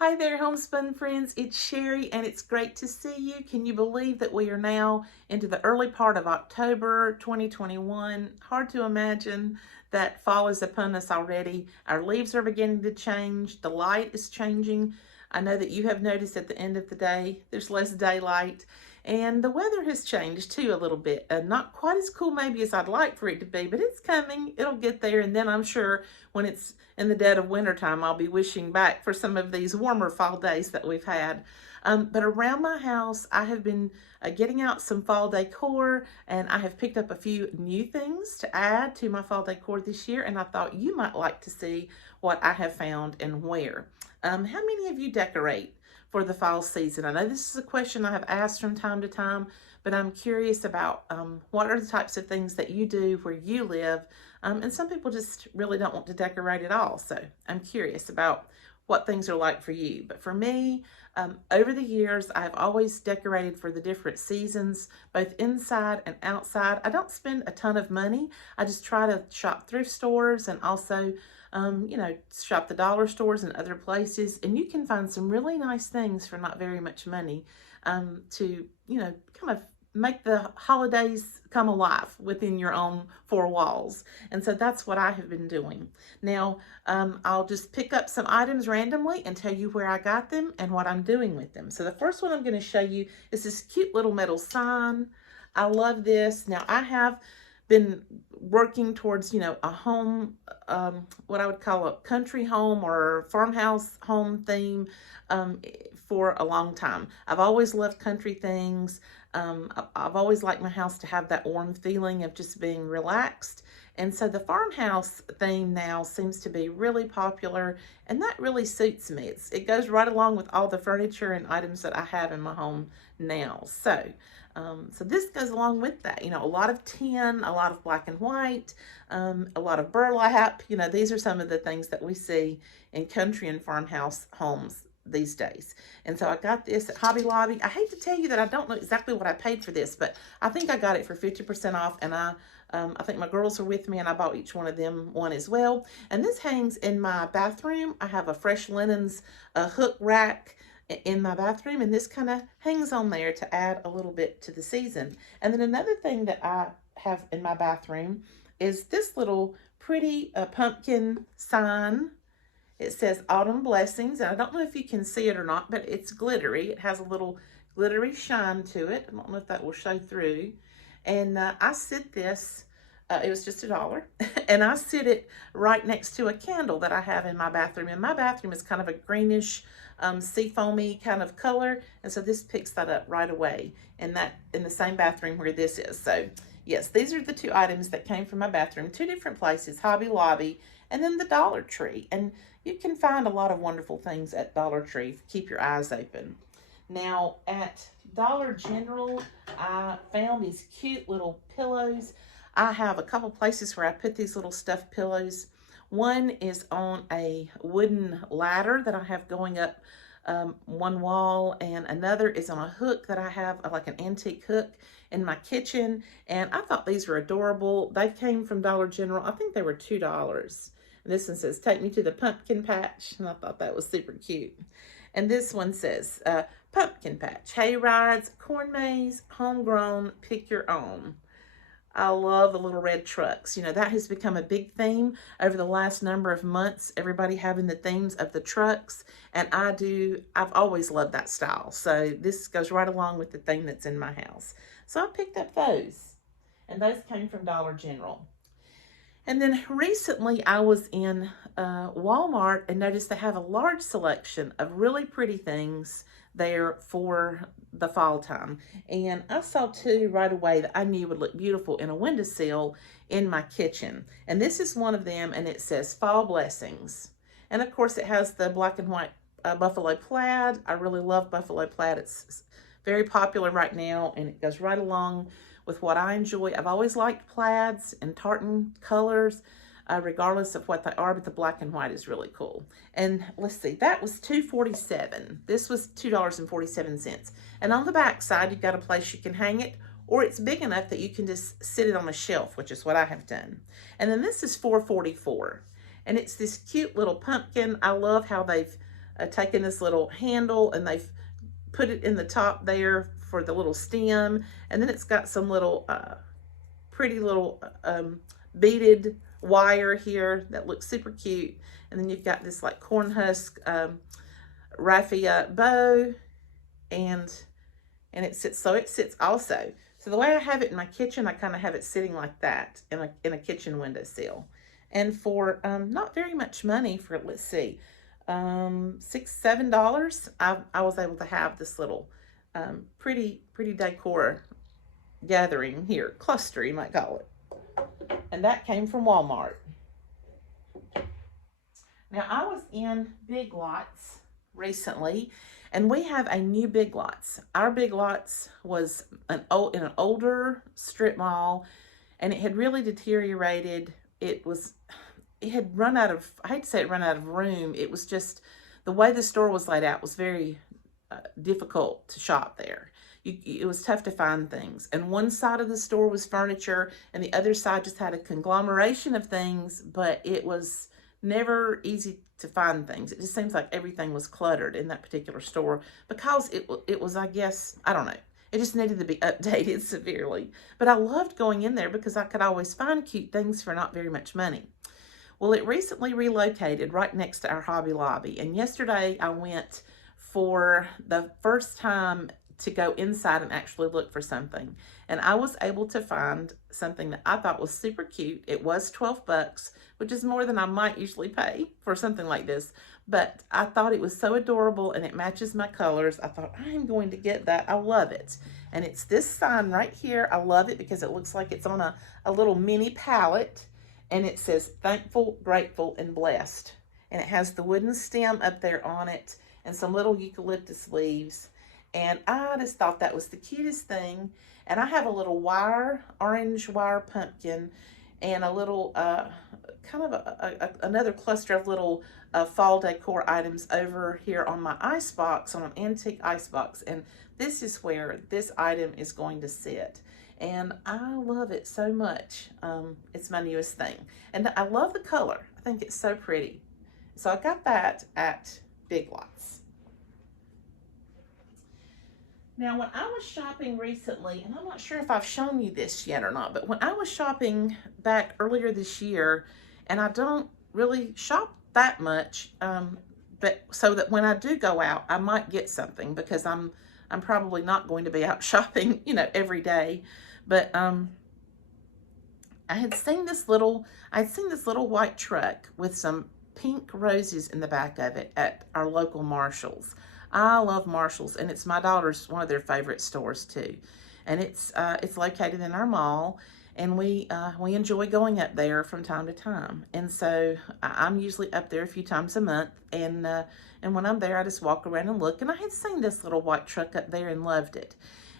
Hi there, homespun friends. It's Sherry, and it's great to see you. Can you believe that we are now into the early part of October 2021? Hard to imagine that fall is upon us already. Our leaves are beginning to change. The light is changing. I know that you have noticed at the end of the day, there's less daylight. And the weather has changed too a little bit. Not quite as cool maybe as I'd like for it to be, but it's coming. It'll get there. And then I'm sure when it's in the dead of wintertime, I'll be wishing back for some of these warmer fall days that we've had. But around my house, I have been getting out some fall decor, and I have picked up a few new things to add to my fall decor this year, and I thought you might like to see what I have found and where. How many of you decorate for the fall season? I know this is a question I have asked from time to time, but I'm curious about what are the types of things that you do where you live. And some people just really don't want to decorate at all. So I'm curious about what things are like for you. But for me, over the years, I've always decorated for the different seasons, both inside and outside. I don't spend a ton of money. I just try to shop thrift stores and also shop the dollar stores and other places, and you can find some really nice things for not very much money to, kind of make the holidays come alive within your own four walls. And so that's what I have been doing. Now, I'll just pick up some items randomly and tell you where I got them and what I'm doing with them. So the first one I'm going to show you is this cute little metal sign. I love this. Now, I have been working towards, a home, what I would call a country home or farmhouse home theme for a long time. I've always loved country things. I've always liked my house to have that warm feeling of just being relaxed. And so the farmhouse theme now seems to be really popular, and that really suits me. It goes right along with all the furniture and items that I have in my home now. So this goes along with that. A lot of tin, a lot of black and white, a lot of burlap. These are some of the things that we see in country and farmhouse homes these days. And so I got this at Hobby Lobby. I hate to tell you that I don't know exactly what I paid for this, but I think I got it for 50% off, and I think my girls are with me, and I bought each one of them one as well. And this hangs in my bathroom. I have a fresh linens hook rack in my bathroom, and this kind of hangs on there to add a little bit to the season. And then another thing that I have in my bathroom is this little pretty pumpkin sign. It says Autumn Blessings, and I don't know if you can see it or not, but it's glittery. It has a little glittery shine to it. I don't know if that will show through. And I sit this, it was just $1, and I sit it right next to a candle that I have in my bathroom. And my bathroom is kind of a greenish, seafoamy kind of color, and so this picks that up right away in the same bathroom where this is. So yes, these are the two items that came from my bathroom, two different places, Hobby Lobby and then the Dollar Tree. And you can find a lot of wonderful things at Dollar Tree. Keep your eyes open. Now at Dollar General, I found these cute little pillows. I have a couple places where I put these little stuffed pillows. One is on a wooden ladder that I have going up one wall, and another is on a hook that I have, like an antique hook in my kitchen. And I thought these were adorable. They came from Dollar General. I think they were $2. And this one says, "Take me to the pumpkin patch." And I thought that was super cute. And this one says, "Pumpkin patch, hay rides, corn maze, homegrown, pick your own." I love the little red trucks. That has become a big theme over the last number of months, everybody having the themes of the trucks. And I've always loved that style. So this goes right along with the theme that's in my house. So I picked up those, and those came from Dollar General. And then recently I was in Walmart and noticed they have a large selection of really pretty things there for the fall time. And I saw two right away that I knew would look beautiful in a windowsill in my kitchen. And this is one of them, and it says Fall Blessings. And of course it has the black and white buffalo plaid. I really love buffalo plaid. It's very popular right now, and it goes right along with what I enjoy. I've always liked plaids and tartan colors, regardless of what they are, but the black and white is really cool. And let's see, that was $2.47. This was $2.47. And on the back side, you've got a place you can hang it, or it's big enough that you can just sit it on a shelf, which is what I have done. And then this is $4.44. And it's this cute little pumpkin. I love how they've taken this little handle and they've put it in the top there for the little stem. And then it's got some little pretty little beaded wire here that looks super cute. And then you've got this like corn husk raffia bow, and it sits, so it sits also. So the way I have it in my kitchen, I kind of have it sitting like that in a kitchen windowsill. And for not very much money, for, let's see, $6, $7, I was able to have this little pretty decor gathering here, cluster you might call it. And that came from Walmart. Now I was in Big Lots recently, and we have a new Big Lots. Our Big Lots was in an older strip mall, and it had really deteriorated. It had run out of, I hate to say it, run out of room. It was just, the way the store was laid out was very difficult to shop there. It was tough to find things. And one side of the store was furniture, and the other side just had a conglomeration of things, but it was never easy to find things. It just seems like everything was cluttered in that particular store because it was, I guess, I don't know. It just needed to be updated severely. But I loved going in there because I could always find cute things for not very much money. Well, it recently relocated right next to our Hobby Lobby. And yesterday I went for the first time to go inside and actually look for something. And I was able to find something that I thought was super cute. It was $12, which is more than I might usually pay for something like this. But I thought it was so adorable and it matches my colors. I thought, I'm going to get that. I love it. And it's this sign right here. I love it because it looks like it's on a little mini palette. And it says, thankful, grateful, and blessed. And it has the wooden stem up there on it and some little eucalyptus leaves. And I just thought that was the cutest thing. And I have a little orange wire pumpkin, and a little, kind of another cluster of little fall decor items over here on my icebox, on an antique icebox. And this is where this item is going to sit. And I love it so much. It's my newest thing. And I love the color. I think it's so pretty. So I got that at Big Lots. Now, when I was shopping recently, and I'm not sure if I've shown you this yet or not, but when I was shopping back earlier this year, and I don't really shop that much, but so that when I do go out, I might get something because I'm probably not going to be out shopping, every day. But I had seen this little white truck with some pink roses in the back of it at our local Marshall's. I love Marshall's, and it's my daughter's one of their favorite stores too. And it's located in our mall, and we enjoy going up there from time to time. And so I'm usually up there a few times a month, and when I'm there, I just walk around and look. And I had seen this little white truck up there and loved it.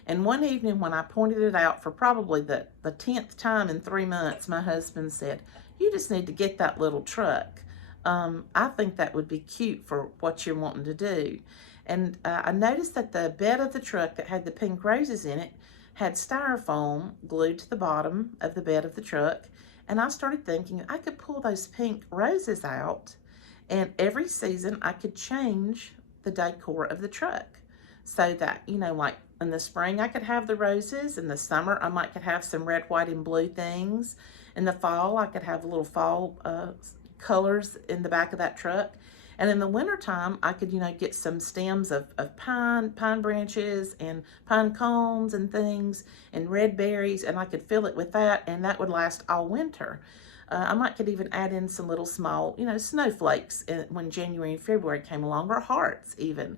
And one evening when I pointed it out for probably the 10th time in 3 months, my husband said, "You just need to get that little truck. I think that would be cute for what you're wanting to do." And I noticed that the bed of the truck that had the pink roses in it had styrofoam glued to the bottom of the bed of the truck. And I started thinking I could pull those pink roses out, and every season I could change the decor of the truck. So that, like in the spring I could have the roses, in the summer I could have some red, white, and blue things. In the fall I could have little fall colors in the back of that truck. And in the wintertime, I could, get some stems of pine branches and pine cones and things and red berries, and I could fill it with that, and that would last all winter. I could even add in some little small, snowflakes when January and February came along, or hearts even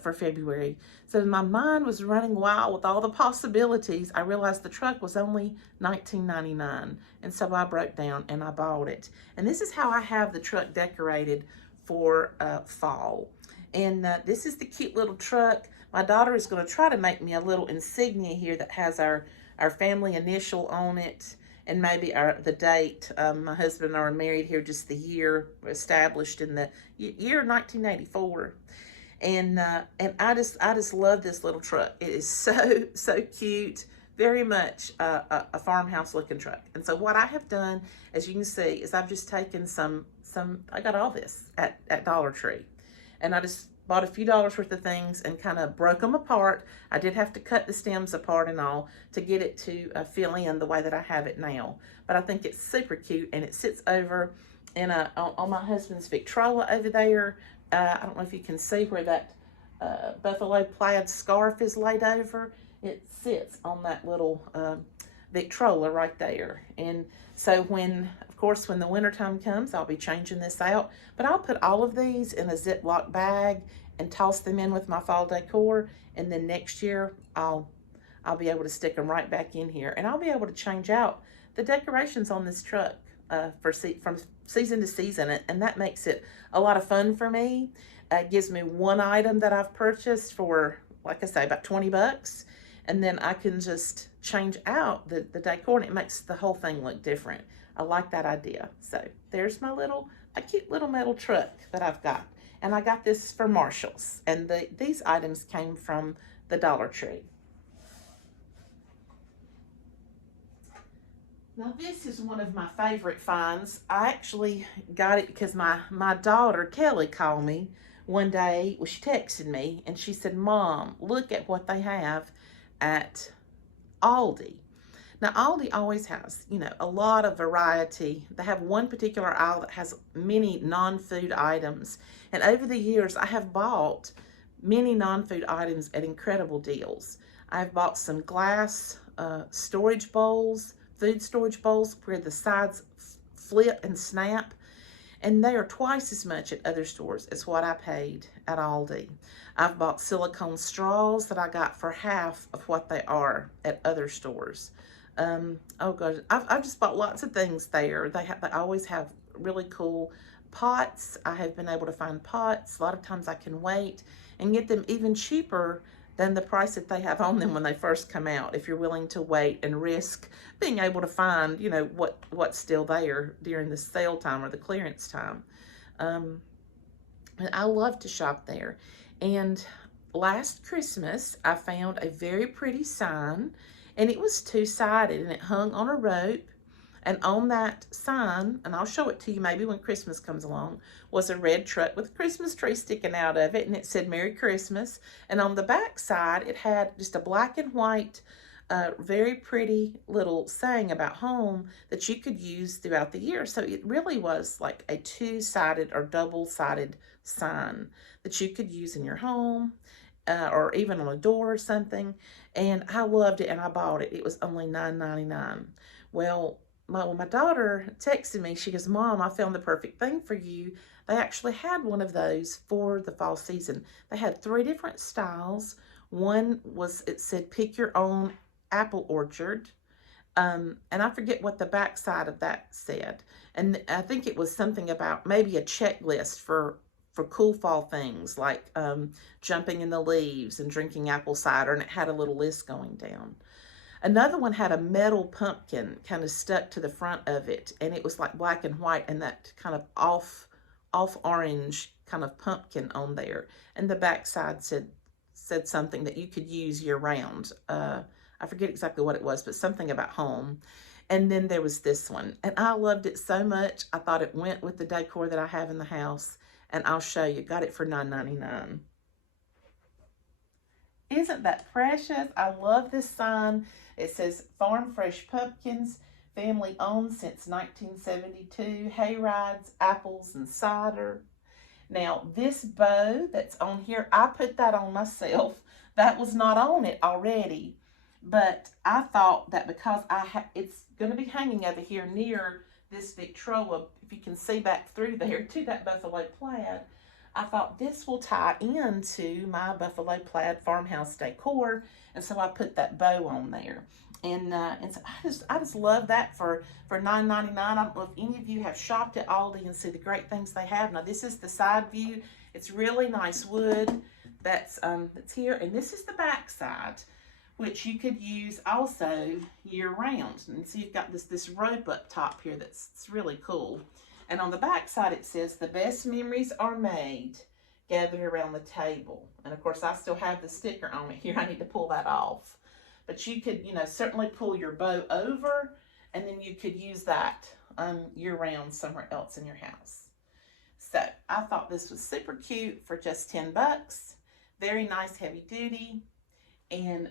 for February. So my mind was running wild with all the possibilities. I realized the truck was only $19.99, and so I broke down and I bought it. And this is how I have the truck decorated for fall. And this is the cute little truck. My daughter is going to try to make me a little insignia here that has our family initial on it, and maybe the date. My husband and I are married here just the year, established in the year 1984. And I just love this little truck. It is so cute. Very much a farmhouse looking truck. And so what I have done, as you can see, is I've just taken some I got all this at Dollar Tree. and I just bought a few dollars worth of things and kind of broke them apart. I did have to cut the stems apart and all to get it to fill in the way that I have it now. But I think it's super cute, and it sits over in on my husband's Victrola over there. I don't know if you can see where that buffalo plaid scarf is laid over. It sits on that little Victrola right there. And so of course, when the wintertime comes, I'll be changing this out. But I'll put all of these in a Ziploc bag and toss them in with my fall decor. And then next year, I'll be able to stick them right back in here. And I'll be able to change out the decorations on this truck from season to season. And that makes it a lot of fun for me. It gives me one item that I've purchased for, like I say, about 20 bucks. And then I can just change out the decor, and it makes the whole thing look different. I like that idea. So there's my a cute little metal truck that I've got. And I got this for Marshall's. And these items came from the Dollar Tree. Now this is one of my favorite finds. I actually got it because my daughter, Kelly, called me one day. Well, she texted me and she said, "Mom, look at what they have at Aldi." Now Aldi always has, a lot of variety. They have one particular aisle that has many non-food items. And over the years, I have bought many non-food items at incredible deals. I've bought some glass storage bowls, food storage bowls where the sides flip and snap. And they are twice as much at other stores as what I paid at Aldi. I've bought silicone straws that I got for half of what they are at other stores. Oh gosh, I've just bought lots of things there. They always have really cool pots. I have been able to find pots. A lot of times I can wait and get them even cheaper than the price that they have on them when they first come out, if you're willing to wait and risk being able to find, what's still there during the sale time or the clearance time. And I love to shop there. And last Christmas, I found a very pretty sign, and it was two-sided, and it hung on a rope. And on that sign, and I'll show it to you maybe when Christmas comes along, was a red truck with a Christmas tree sticking out of it, and it said Merry Christmas. And on the back side, it had just a black and white, very pretty little saying about home that you could use throughout the year. So it really was like a two-sided or double-sided sign that you could use in your home or even on a door or something. And I loved it, and I bought it. It was only $9.99. Well, when my daughter texted me, she goes, "Mom, I found the perfect thing for you." They actually had one of those for the fall season. They had 3 different styles. One was, it said, "Pick your own apple orchard." And I forget what the back side of that said. And I think it was something about maybe a checklist for cool fall things like jumping in the leaves and drinking apple cider. And it had a little list going down. Another one had a metal pumpkin kind of stuck to the front of it, and it was like black and white and that kind of off orange kind of pumpkin on there. And the back side said something that you could use year round. I forget exactly what it was, but something about home. And then there was this one, and I loved it so much. I thought it went with the decor that I have in the house, and I'll show you. Got it for $9.99. Isn't that precious? I love this sign. It says Farm Fresh Pumpkins, family owned since 1972, hay rides, apples, and cider. Now, this bow that's on here, I put that on myself. That was not on it already, but I thought that because it's going to be hanging over here near this Victrola, if you can see back through there to that buffalo plaid, I thought this will tie into my buffalo plaid farmhouse decor, and so I put that bow on there. And so I just love that for $9.99. I don't know if any of you have shopped at Aldi and see the great things they have. Now this is the side view. It's really nice wood that's here, and this is the back side, which you could use also year round. And so you've got this rope up top here that's really cool. And on the back side, it says, "The best memories are made gathered around the table." And of course, I still have the sticker on it here. I need to pull that off. But you could, certainly pull your bow over, and then you could use that year round somewhere else in your house. So I thought this was super cute for just 10 bucks. Very nice, heavy duty. And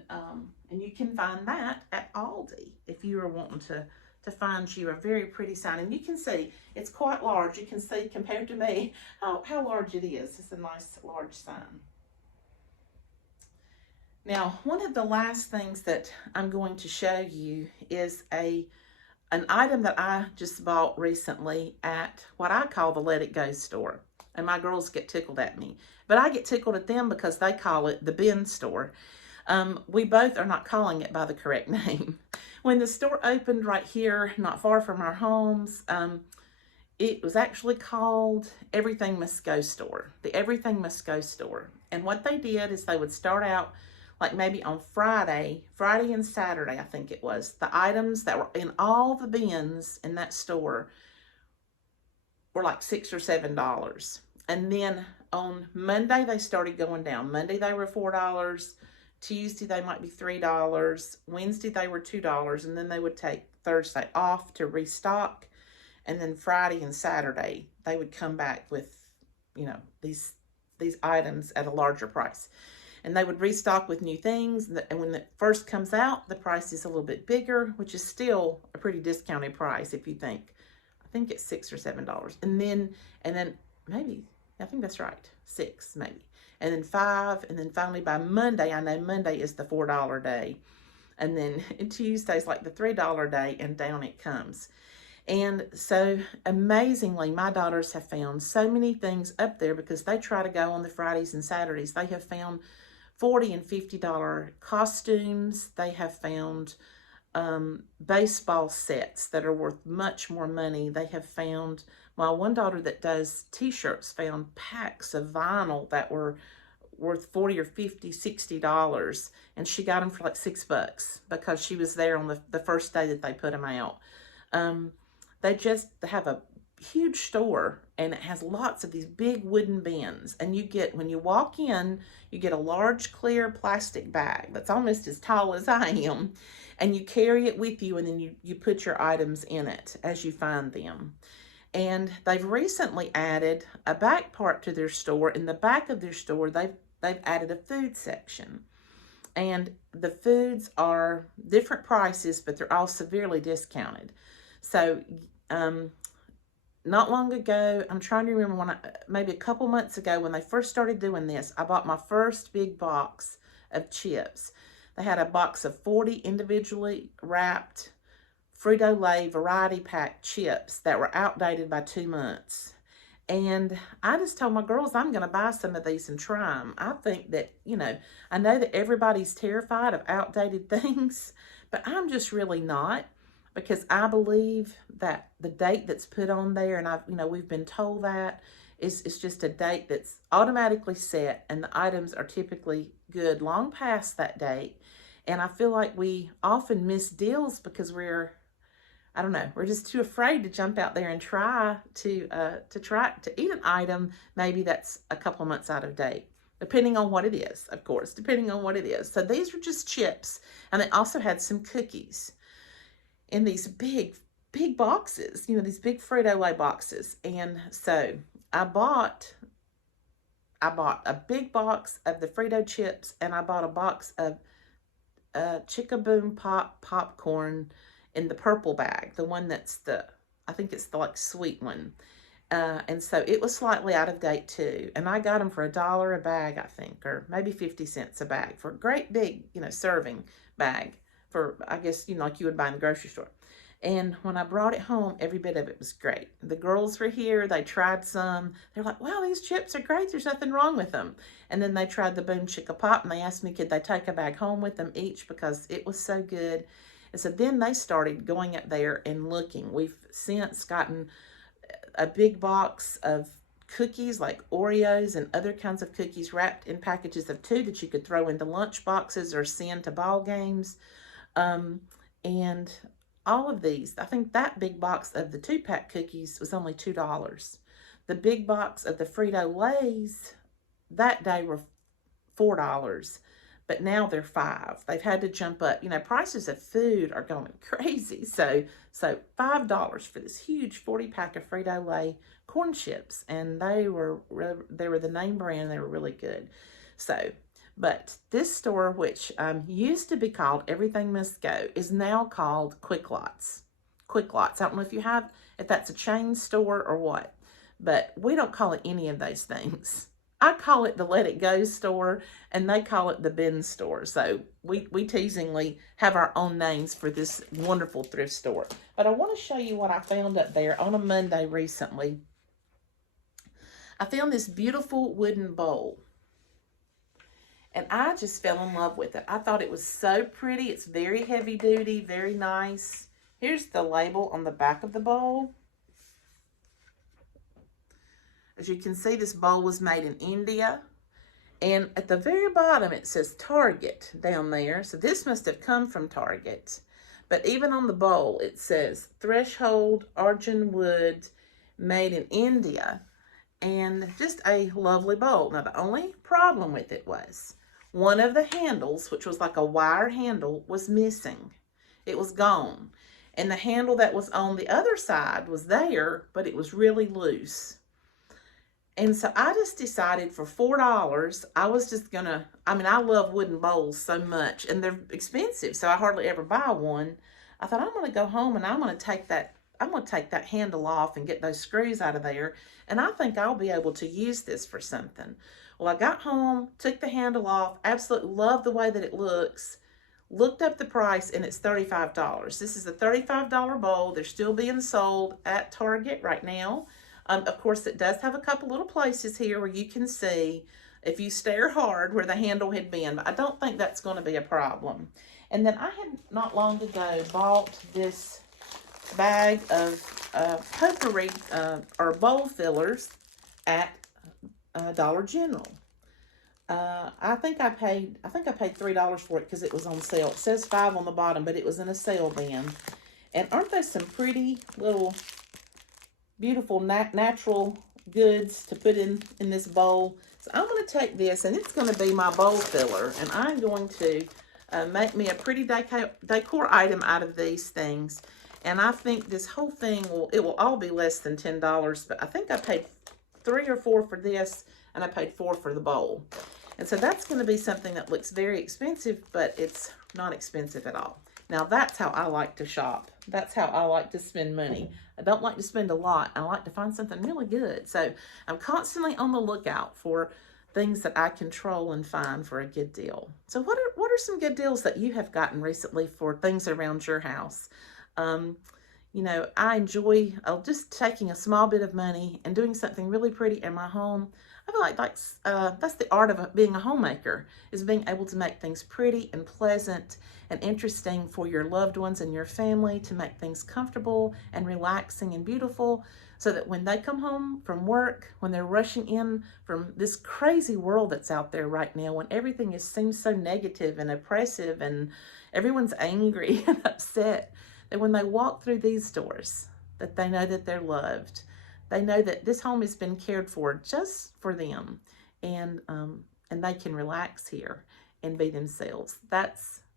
you can find that at Aldi if you are wanting to find you a very pretty sign. And you can see it's quite large. You can see compared to me how large it is. It's a nice large sign. Now, one of the last things that I'm going to show you is an item that I just bought recently at what I call the Let It Go store. And my girls get tickled at me. But I get tickled at them because they call it the bin store. We both are not calling it by the correct name. When the store opened right here, not far from our homes, it was actually called Everything Must Go store. The Everything Must Go store. And what they did is they would start out like maybe on Friday and Saturday, I think it was, the items that were in all the bins in that store were like $6 or $7. And then on Monday, they started going down. Monday, they were $4. Tuesday, they might be $3. Wednesday, they were $2. And then they would take Thursday off to restock. And then Friday and Saturday, they would come back with, you know, these items at a larger price. And they would restock with new things. And when it first comes out, the price is a little bit bigger, which is still a pretty discounted price if you think. I think it's $6 or $7. And then maybe, I think that's right, 6 maybe. And then 5, and then finally by Monday, I know Monday is the $4 day. And then Tuesday's like the $3 day, and down it comes. And so amazingly, my daughters have found so many things up there because they try to go on the Fridays and Saturdays. They have found $40 and $50 costumes. They have found baseball sets that are worth much more money. They have found, well, one daughter that does t-shirts found packs of vinyl that were worth $40 or $50, $60, and she got them for like $6 because she was there on the first day that they put them out. They have a huge store, and it has lots of these big wooden bins, and you get, when you walk in, you get a large clear plastic bag that's almost as tall as I am, and you carry it with you, and then you put your items in it as you find them. And they've recently added a back part to their store. In the back of their store, they've added a food section, and the foods are different prices, but they're all severely discounted. So not long ago, I'm trying to remember maybe a couple months ago when they first started doing this, I bought my first big box of chips. They had a box of 40 individually wrapped Frito-Lay variety pack chips that were outdated by 2 months. And I just told my girls, I'm going to buy some of these and try them. I think that, you know, I know that everybody's terrified of outdated things, but I'm just really not. Because I believe that the date that's put on there, and we've been told that, is just a date that's automatically set, and the items are typically good long past that date. And I feel like we often miss deals because we're just too afraid to jump out there and try to eat an item maybe that's a couple of months out of date. Depending on what it is, of course, depending on what it is. So these are just chips, and they also had some cookies in these big boxes, these big Frito-Lay boxes. And so I bought a big box of the Frito chips, and I bought a box of Chick-a-Boom popcorn in the purple bag, the one that's I think it's the like sweet one. And so it was slightly out of date too. And I got them for $1 a bag, I think, or maybe 50 cents a bag for a great big, serving bag. For, I guess, like you would buy in the grocery store. And when I brought it home, every bit of it was great. The girls were here. They tried some. They're like, wow, these chips are great. There's nothing wrong with them. And then they tried the Boom Chicka Pop, and they asked me, could they take a bag home with them each because it was so good. And so then they started going up there and looking. We've since gotten a big box of cookies like Oreos and other kinds of cookies wrapped in packages of 2 that you could throw into lunch boxes or send to ball games. And all of these, I think that big box of the 2-pack cookies was only $2. The big box of the Frito-Lays that day were $4. but now they're $5. They've had to jump up. You know, prices of food are going crazy. So $5 for this huge 40-pack of Frito-Lay corn chips, and they were the name brand. They were really good. So, but this store, which used to be called Everything Must Go, is now called Quick Lots. Quick Lots. I don't know if that's a chain store or what, but we don't call it any of those things. I call it the Let It Go store, and they call it the bin store. So we teasingly have our own names for this wonderful thrift store. But I want to show you what I found up there on a Monday recently. I found this beautiful wooden bowl, and I just fell in love with it. I thought it was so pretty. It's very heavy duty, very nice. Here's the label on the back of the bowl. As you can see, this bowl was made in India. And at the very bottom, it says Target down there. So this must have come from Target. But even on the bowl, it says Threshold Arjun Wood, made in India. And just a lovely bowl. Now, the only problem with it was one of the handles, which was like a wire handle, was missing. It was gone. And the handle that was on the other side was there, but it was really loose. And so I just decided for $4, I was just gonna, I love wooden bowls so much, and they're expensive, so I hardly ever buy one. I thought, I'm gonna go home and I'm gonna take that handle off and get those screws out of there, and I think I'll be able to use this for something. Well, I got home, took the handle off, absolutely love the way that it looks, looked up the price, and it's $35. This is a $35 bowl. They're still being sold at Target right now. Of course, it does have a couple little places here where you can see, if you stare hard, where the handle had been. But I don't think that's going to be a problem. And then I had not long ago bought this bag of potpourri or bowl fillers at Dollar General. I think I paid $3 for it because it was on sale. It says $5 on the bottom, but it was in a sale bin. And aren't those some pretty little beautiful natural goods to put in this bowl? So I'm going to take this, and it's going to be my bowl filler, and I'm going to make me a pretty decor item out of these things. And I think this whole thing will all be less than $10, but I think I paid $3 or $4 for this, and I paid $4 for the bowl. And so that's going to be something that looks very expensive, but it's not expensive at all. Now, that's how I like to shop. That's how I like to spend money. I don't like to spend a lot. I like to find something really good. So I'm constantly on the lookout for things that I control and find for a good deal. So what are some good deals that you have gotten recently for things around your house? You know, I enjoy just taking a small bit of money and doing something really pretty in my home. I feel like that's the art of being a homemaker, is being able to make things pretty and pleasant and interesting for your loved ones and your family, to make things comfortable and relaxing and beautiful, so that when they come home from work, when they're rushing in from this crazy world that's out there right now, when everything seems so negative and oppressive and everyone's angry and upset, that when they walk through these doors, that they know that they're loved. They know that this home has been cared for just for them, and they can relax here and be themselves.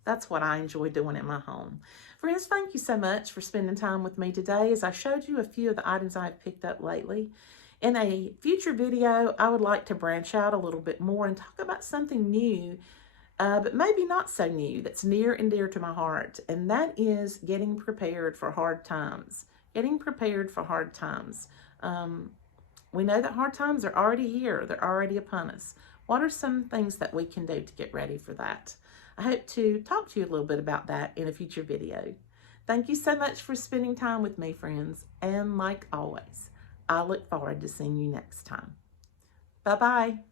That's what I enjoy doing in my home. Friends, thank you so much for spending time with me today as I showed you a few of the items I've picked up lately. In a future video, I would like to branch out a little bit more and talk about something new, but maybe not so new, that's near and dear to my heart, and that is getting prepared for hard times. Getting prepared for hard times. We know that hard times are already here. They're already upon us. What are some things that we can do to get ready for that? I hope to talk to you a little bit about that in a future video. Thank you so much for spending time with me, friends. And like always, I look forward to seeing you next time. Bye-bye.